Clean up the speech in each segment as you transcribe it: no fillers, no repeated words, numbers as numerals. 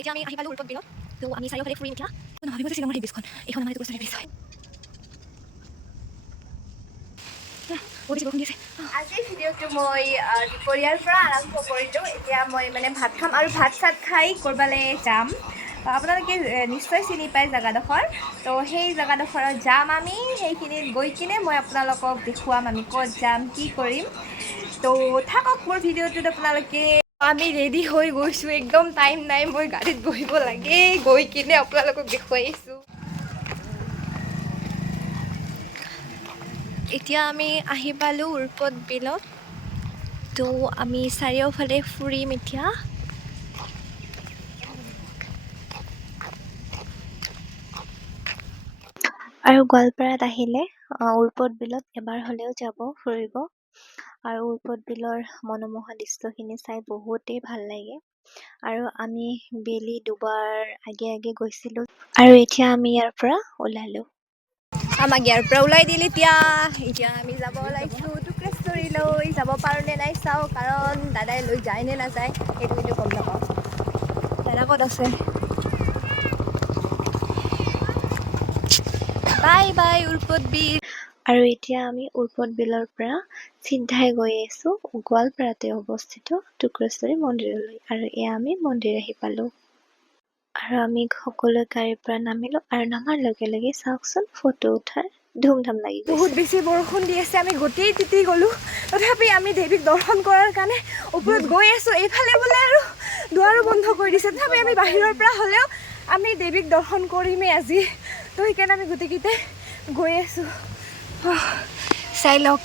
এতিয়া আমি আহি পালোঁ উৰ্পদ বিলত। তো আমি চাৰিওফালে ফুৰিম এতিয়া। ভাবিব যে শ্বিলঙৰ সেই ব্ৰিজখন এইখন আমাৰ এইটো ব্ৰিজ হয়। বহুত বেছি বৰষুণ দি আছে। আজিৰ ভিডিঅ'টো মই দুপৰীয়াৰ পৰা আৰম্ভ কৰিলোঁ। এতিয়া মই মানে ভাত খাম আৰু ভাত চাত খাই ক'ৰবালৈ যাম। আপোনালোকে নিশ্চয় চিনি পায় জেগাডোখৰ। তো সেই জেগাডোখৰত যাম আমি। সেইখিনিত গৈ কিনে মই আপোনালোকক দেখুৱাম আমি ক'ত যাম, কি কৰিম। তো থাকক মোৰ ভিডিঅ'টোত আপোনালোকে। আমি ৰেডি হৈ গৈছোঁ, একদম টাইম নাই, মই গাড়ীত বহিব লাগে। গৈ কিনে আপোনালোকক দেখুৱাইছোঁ। এতিয়া আমি আহি পালোঁ উৰ্পদ বিলত। তো আমি চাৰিওফালে ফুৰিম এতিয়া। আৰু গোৱালপাৰাত আহিলে উৰ্পদ বিলত এবাৰ হ'লেও যাব ফুৰিব। আৰু উৰ্পদ বিলৰ মনোমোহা দৃশ্যখিনি চাই বহুতেই ভাল লাগে। আৰু আমি বেলি দুবাৰ আগে আগে গৈছিলোঁ। আৰু এতিয়া আমি ইয়াৰ পৰা ওলালোঁ। আমাক ইয়াৰ পৰা ওলাই দিলে এতিয়া আমি যাব ওলাইছোঁ টুক্ৰেশ্বৰীলৈ। যাব পাৰোঁ নে নাই চাওঁ, কাৰণ দাদাই লৈ যায় নে নাযায় সেইটো কিন্তু গম নাপাওঁ। দাদা ক'ত আছে? বাই বাই উৰ্পদ বিল। আৰু এতিয়া আমি উৰ্পদ বিলৰ পৰা চিধাই গৈ আছোঁ গোৱালপাৰাতে অৱস্থিত টুক্ৰেশ্বৰী মন্দিৰলৈ। আৰু এয়া আমি মন্দিৰ আহি পালোঁ। আৰু আমি সকলোৱে গাড়ীৰ পৰা নামিলোঁ। আৰু নামাৰ লগে লগে চাওকচোন ফটো উঠাৰ ধুমধাম লাগি গৈছে। বহুত বেছি বৰষুণ দি আছে, আমি গোটেই তিতি গ'লোঁ। তথাপি আমি দেৱীক দৰ্শন কৰাৰ কাৰণে ওপৰত গৈ আছোঁ। এইফালে বোলে আৰু দুৱাৰো বন্ধ কৰি দিছে। তথাপি আমি বাহিৰৰ পৰা হ'লেও আমি দেৱীক দৰ্শন কৰিমেই আজি। তো সেইকাৰণে আমি গোটেইকেইটাই গৈ আছোঁ। চাই লওক।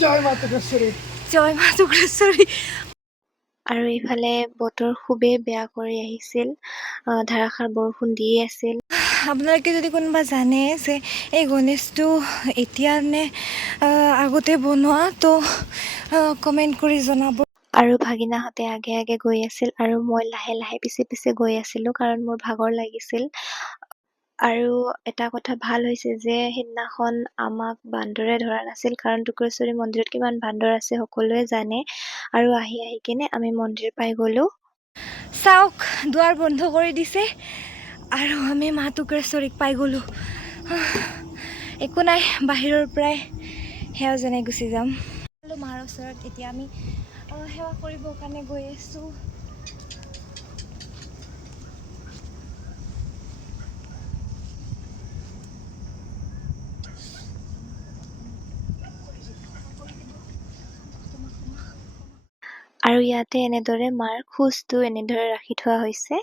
জয় মা টুক্ৰেশ্বৰী। জয় মা টুক্ৰেশ্বৰী। আৰু এইফালে বতৰ খুবেই বেয়া কৰি আহিছিল, ধাৰাসাৰ বৰষুণ দিয়ে আছিল। আপোনালোকে যদি কোনোবা জানে যে এই গণেশটো এতিয়া নে আগতে বনোৱা, তো কমেণ্ট কৰি জনাব। আৰু ভাগিনাহঁতে আগে আগে গৈ আছিল আৰু মই লাহে লাহে পিছে পিছে গৈ আছিলোঁ, কাৰণ মোৰ ভাগৰ লাগিছিল। আৰু এটা কথা ভাল হৈছে যে সেইদিনাখন আমাক বান্দৰে ধৰা নাছিল, কাৰণ টুক্ৰেশ্বৰী মন্দিৰত কিমান বান্দৰ আছে সকলোৱে জানে। আৰু আহি আহি কিনে আমি মন্দিৰ পাই গ'লোঁ। চাওক, দুৱাৰ বন্ধ কৰি দিছে আৰু আমি মা টুক্ৰেশ্বৰীক পাই গ'লোঁ। একো নাই, বাহিৰৰ পৰাই সেৱা জনাই গুচি যাম। মাৰ ওচৰত এতিয়া আমি সেৱা কৰিবৰ কাৰণে গৈ আছোঁ। আৰু ইয়াতে এনেদৰে মাৰ খোজটো এনেদৰে ৰাখি থোৱা হৈছে।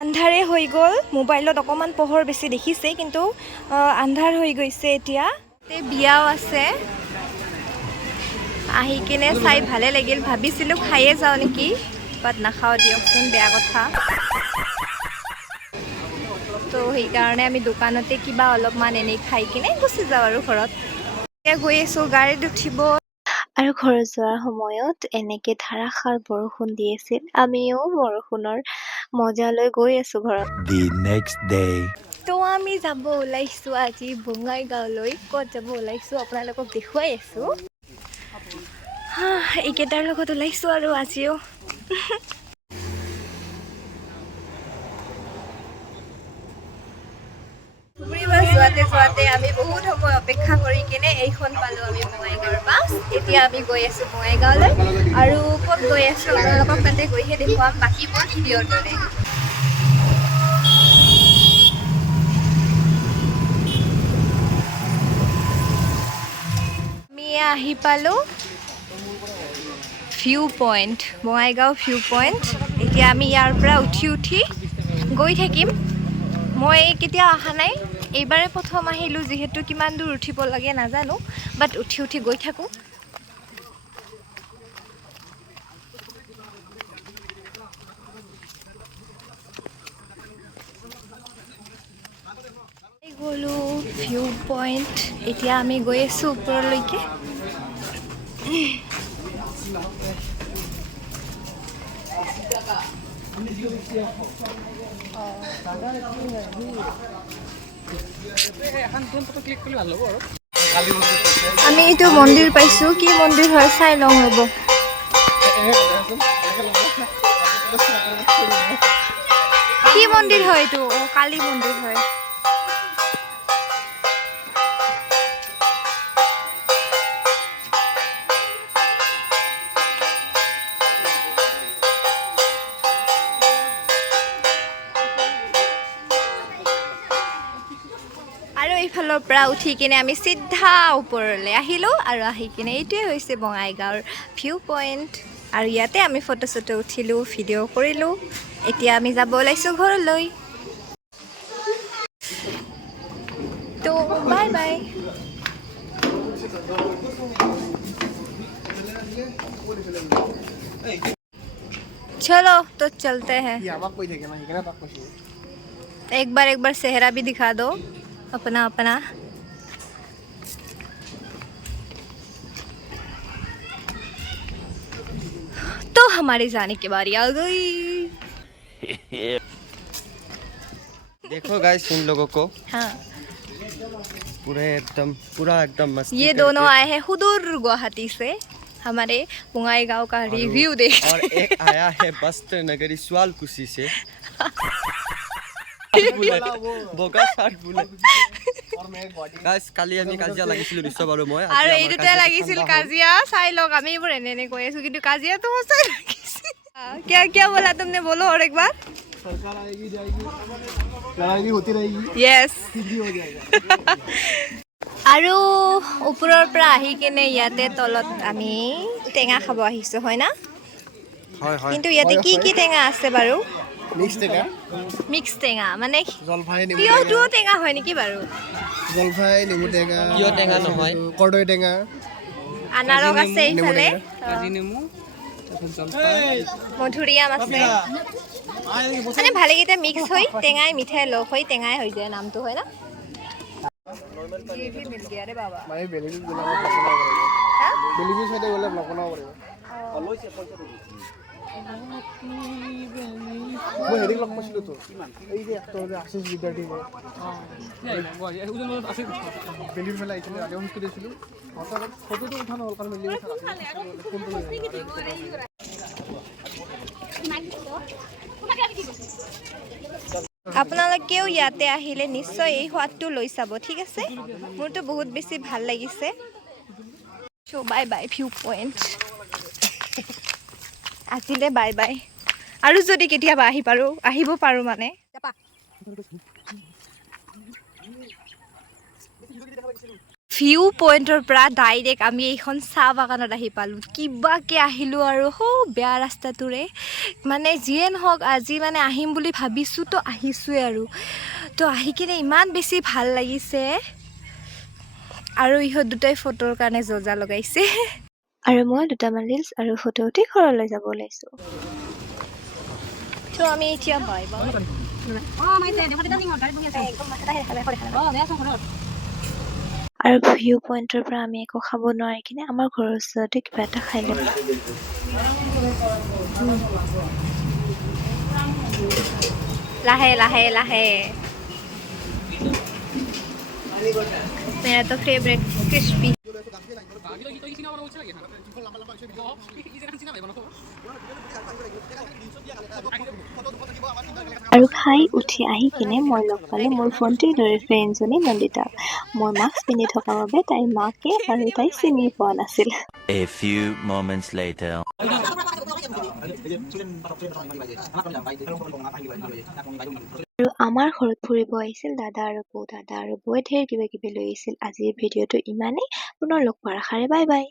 আন্ধাৰে হৈ গ'ল, মোবাইলত অকণমান পোহৰ বেছি দেখিছে, কিন্তু আন্ধাৰ হৈ গৈছে এতিয়া। বিয়াও আছে, আহি কিনে চাই ভালে লাগিল। ভাবিছিলোঁ খায়ে যাওঁ নেকি, বাট নাখাওঁ দিয়কচোন, বেয়া কথা। তো সেইকাৰণে আমি দোকানতে কিবা অলপমান এনেই খাই কিনে গুচি যাওঁ আৰু ঘৰত। এতিয়া গৈ আছোঁ গাড়ীত উঠিব। আৰু ঘৰত যোৱাৰ সময়ত এনেকে ধাৰাসাৰ বৰষুণ দি আছিল। আমিও বৰষুণৰ মজা লৈ গৈ আছোঁ ঘৰত। The next day. তো আমি যাব ওলাইছোঁ আজি বঙাইগাঁওলৈ। ক'ত যাব ওলাইছোঁ আপোনালোকক দেখুৱাই আছোঁ। এইকেইটাৰ লগত ওলাইছোঁ আৰু আজিও। ফুৰিব যোৱাতে যোৱাতে আমি বহুত সময় অপেক্ষা কৰি কিনে এইখন পালোঁ আমি বঙাইগাঁৱৰ বাছ। এতিয়া আমি গৈ আছোঁ বঙাইগাঁৱলৈ। আৰু ক'ত গৈ আছোঁ আপোনালোকক তাতে গৈহে দেখুৱাম বাকীবোৰ ভিডিঅ'ৰ দৰে। আমি আহি পালোঁ view point, Bongaigaon view point. এতিয়া আমি ইয়াৰ পৰা উঠি উঠি গৈ থাকিম। মই কেতিয়াও অহা নাই, এইবাৰে প্ৰথম আহিলোঁ। যিহেতু কিমান দূৰ উঠিব লাগে নাজানো, বাট উঠি উঠি গৈ থাকোঁ। গ'লোঁ ভিউ পইণ্ট, এতিয়া আমি গৈ আছোঁ ওপৰলৈকে। আমি এইটো মন্দিৰ পাইছোঁ কি মন্দিৰ হয় চাই লওঁ ৰ'ব কি মন্দিৰ হয় এইটো অ কালী মন্দিৰ হয় আৰু এইফালৰ পৰা উঠি কিনে আমি চিধা ওপৰলৈ আহিলোঁ আৰু আহি কিনে এইটোৱে হৈছে বঙাইগাঁৱৰ ভিউ পইণ্ট আৰু ইয়াতে আমি ফটো চটো উঠিলোঁ ভিডিঅ' কৰিলোঁ এতিয়া আমি যাব ওলাইছোঁ ঘৰলৈ তো বাই বাই चलो तो चलते हैं एक बार चेहरा भी दिखा दो अपना अपना तो हमारी जाने की बारी आ गई देखो गाइस इन लोगों को हाँ पूरा एकदम मस्ती ये दोनों आए हैं हुदूर गुवाहाटी से हमारे बंगाईगांव का रिव्यू देख और एक आया है बस्तर नगरी स्वालकुशी से বগা শার্ট বুলে গাইস কালি আমি কাজিয়া লাগিছিল ঋষভ আৰু মই আৰু এই দুটা লাগিছিল কাজিয়া চাই লওক আমি এইবোৰ এনে কৈ আছো কিন্তু কাজিয়া তো সঁচাই লাগিছিল क्या क्या बोला तुमने बोलो और एक बार सरकार आएगी जाएगी लड़ाई भी होती रहेगी यस भी हो जाएगा আৰু ওপৰৰ পৰা আহি কিনে ইয়াতে তলত আমি টেঙা খাব আহিছো হয় না হয় হয় কিন্তু ইয়াতে কি কি টেঙা আছে বাৰু মিক্স টেঙা মিক্স টেঙা মানে জলফাই নেমু তিয়হটোও টেঙা হয় নেকি বাৰু জলফাই নেমু টেঙা কিয় টেঙা নহয় কৰ্দৈ টেঙা আনাৰস আছে এইফালে কাজি নেমু মধুৰিআম আছে মানে ভালেকেইটা মিক্স হৈ টেঙাই মিঠাই লগ হৈ টেঙাই হৈ যায় নামটো হয় না মানে বেলিজি বনাব বেলিজি সাইডে গ'লে ব্লগ বনাব পাৰিব মই হেৰি লগ পাইছিলোঁ তো এই যে এক্টৰ যে আশিষ বিদ্যাৰ্থী যে বেলিৰ ফালে আহিছিলে আগে হোষ্ট কৰিছিলোঁ ফটোটো উঠা নহ'ল কাৰণ বেলি ফোনটো আপোনালোকেও ইয়াতে আহিলে নিশ্চয় এই সোৱাদটো লৈ চাব ঠিক আছে মোৰতো বহুত বেছি ভাল লাগিছে চ' বাই বাই ভিউ পইণ্ট আজিলে বাই বাই আৰু যদি কেতিয়াবা আহিব পাৰোঁ মানে ভিউ পইণ্টৰ পৰা ডাইৰেক্ট আমি এইখন চাহ বাগানত আহি পালোঁ কিবাকৈ আহিলোঁ আৰু বেয়া ৰাস্তাটোৰে মানে যিয়ে নহওক আজি মানে আহিম বুলি ভাবিছোঁ তো আহিছোঁৱে আৰু তো আহি কিনে ইমান বেছি ভাল লাগিছে আৰু ইহঁত দুটাই ফটোৰ কাৰণে জজা লগাইছে আৰু মই দুটামান ৰিলছ আৰু ফটো উঠি ঘৰলৈ যাব ওলাইছোঁ তো আমি এতিয়া বাই বাই আৰু ভিউ পইণ্টৰ পৰা আমি একো খাব নোৱাৰি কিনে আমাৰ ঘৰৰ ওচৰতে কিবা এটা খাই ল'ম লাহে লাহে লাহে मेरा तो फेवरेट क्रिस्पी আৰু খাই উঠি আহি কিনে মই লগ পালোঁ মোৰ ভণ্টিৰ দৰে ফ্ৰেণ্ডজনী নন্দিতাক মই মাস্ক পিন্ধি থকা বাবে তাইৰ মাকে আৰু তাই চিনি পোৱা নাছিল A few moments later. আৰু আমাৰ ঘৰত ফুৰিব আহিছিল দাদা আৰু বৌ ঢেৰ কিবা কিবি লৈ আহিছিল আজিৰ ভিডিঅ'টো ইমানেই পুনৰ লগ পোৱাৰ আশাৰে বাই বাই